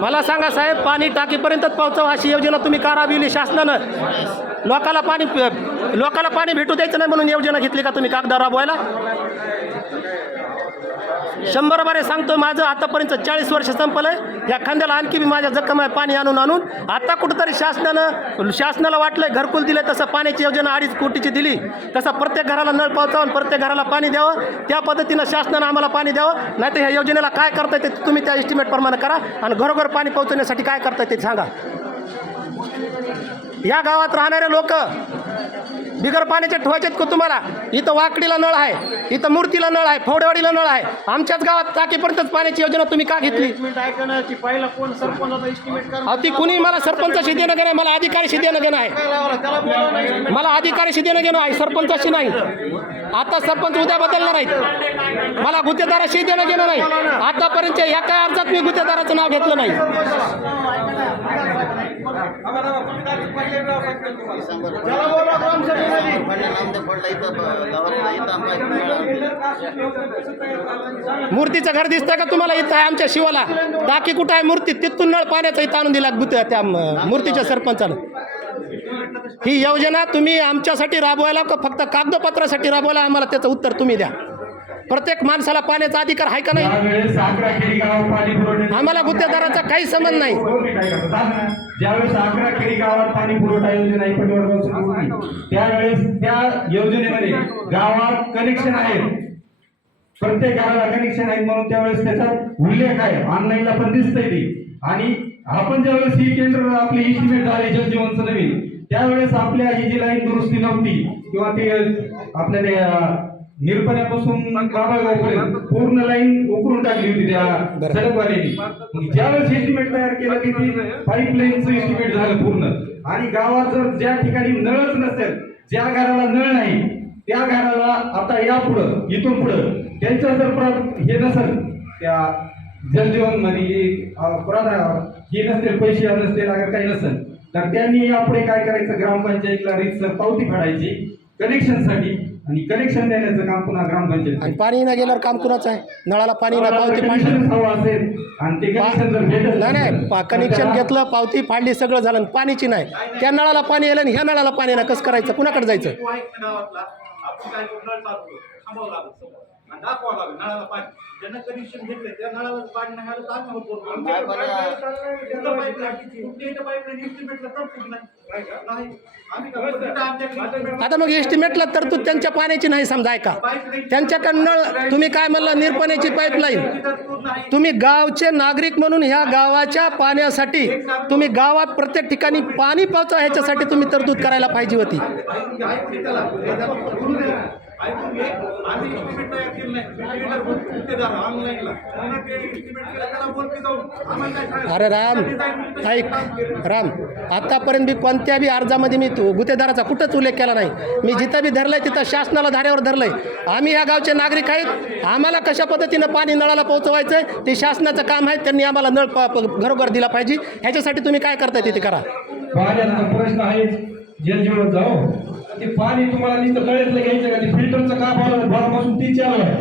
मला सांगा साहेब, पाणी टाकीपर्यंतच पोहोचावं अशी योजना तुम्ही का राबविली शासनानं? लोकाला पाणी भेटू द्यायचं नाही म्हणून योजना घेतली का तुम्ही कागदा राबवायला? 100 बारे सांगतो, माझं आतापर्यंत 40 वर्ष संपलंय. या खांद्याला आणखी बी माझ्या जखम आहे पाणी आणून आता कुठंतरी शासनाला वाटलंय घरकुल दिले तसं पाण्याची योजना 2.5 कोटीची दिली, तसं प्रत्येक घराला नळ पोहोचावून प्रत्येक घराला पाणी द्यावं, त्या पद्धतीनं शासनानं आम्हाला पाणी द्यावं. नाही तर ह्या योजनेला काय करता येते तुम्ही त्या एस्टिमेट प्रमाणे करा आणि घरोघर पाणी पोहोचवण्यासाठी काय करता येते सांगा. या गावात राहणारे लोक बिगर पाण्याचे ठेवायचे का तुम्हाला? इथं वाकडीला नळ आहे, इथं मूर्तीला नळ आहे, फोडेवाडीला नळ आहे. आमच्याच गावात टाकीपर्यंतच पाण्याची योजना तुम्ही का घेतली? ती कुणी मला सरपंचाशी देणं घेणं, मला अधिकारीशी देणं घेणं आहे, मला अधिकारीशी देणं घेणं आहे, सरपंचाशी नाही. आता सरपंच उद्या बदलणार आहेत, मला गुत्तेदाराशी देणं घेणं नाही. आतापर्यंत एका अर्जात मी गुत्तेदाराचं नाव घेतलं नाही. मूर्तीचं घर दिसतंय का तुम्हाला? इथं आहे आमच्या शिवाला टाकी. कुठं आहे मूर्ती? तिथून नळ पाण्याचा इथं आणून दिला त्या मूर्तीच्या सरपंचानं. ही योजना तुम्ही आमच्यासाठी राबवायला का फक्त कागदपत्रासाठी राबवायला? आम्हाला त्याचं उत्तर तुम्ही द्या. प्रत्येक माणसाला पाण्याचा अधिकार आहे का नाही? आम्हाला गुत्तेदाराचा काही संबंध नाही. ज्यावेळेस 11 खेडी गावात पाणी पुरवठा योजना त्यावेळेस त्या योजनेमध्ये गावात कनेक्शन आहे, प्रत्येक गावाला कनेक्शन आहे म्हणून त्यावेळेस त्याचा उल्लेख आहे, ऑनलाईनला पण दिसतंय ते. आणि आपण ज्यावेळेस ही केंद्र आपली इस्टिमेट झाले जलजीवनचं नवीन, त्यावेळेस आपल्या ही जी लाईन दुरुस्ती नव्हती किंवा ते आपल्या निरपण्यापासून बाबागावपर्यंत पूर्ण लाईन उकरून टाकली होती त्या सडकवाल्यांनी. ज्यावेळेस एस्टिमेट तयार केलं की ती पाईपलाईनचं एस्टिमेट झालं पूर्ण. आणि गावात जर ज्या ठिकाणी नळच नसेल, ज्या घराला नळ नाही त्या घराला आता यापुढं इथून पुढं त्यांचं जर हे नसेल, त्या जलजीवन मध्ये हे नसतील, पैसे नसतील, अगर काही नसेल तर त्यांनी यापुढे काय करायचं, ग्रामपंचायतीला रितसर पावती फाडायची कनेक्शनसाठी आणि कनेक्शन देण्याचं काम पुन्हा ग्रामपंचायत. आणि पाणी न गेल्यावर काम कुणाचं आहे? नळाला पाणी ना पावती फाडली नाही, कनेक्शन घेतलं, पावती फाडली, सगळं झालं, पाणीची नाही. त्या नळाला पाणी येलं आणि ह्या नळाला पाणी नाही, कसं करायचं? कुणाकडे जायचं? आता मग एस्टिमेटला तरतूद त्यांच्या पाण्याची नाही समजा आहे का? त्यांच्याकडनं तुम्ही काय म्हणलं, निरपण्याची पाईपलाईन. तुम्ही गावचे नागरिक म्हणून ह्या गावाच्या पाण्यासाठी तुम्ही गावात प्रत्येक ठिकाणी पाणी पोहोचा ह्याच्यासाठी तुम्ही तरतूद करायला पाहिजे होती. अरे राम ऐक राम, आतापर्यंत मी कोणत्या बी अर्जामध्ये मी गुत्तेदाराचा कुठंच उल्लेख केला नाही. मी जिथं बी धरलंय तिथं शासनाला धाऱ्यावर धरलंय. आम्ही ह्या गावचे नागरिक आहेत, आम्हाला कशा पद्धतीनं पाणी नळाला पोहोचवायचंय ते शासनाचं काम आहे. त्यांनी आम्हाला नळ घरोघर दिला पाहिजे. ह्याच्यासाठी तुम्ही काय करताय ते करा. प्रश्न आहे जलजीवन जाऊ ते पाणी तुम्हाला नुसतं नळ्यातलं घ्यायचं का? ते फिल्टरचं काम बसून ती चालू आहे.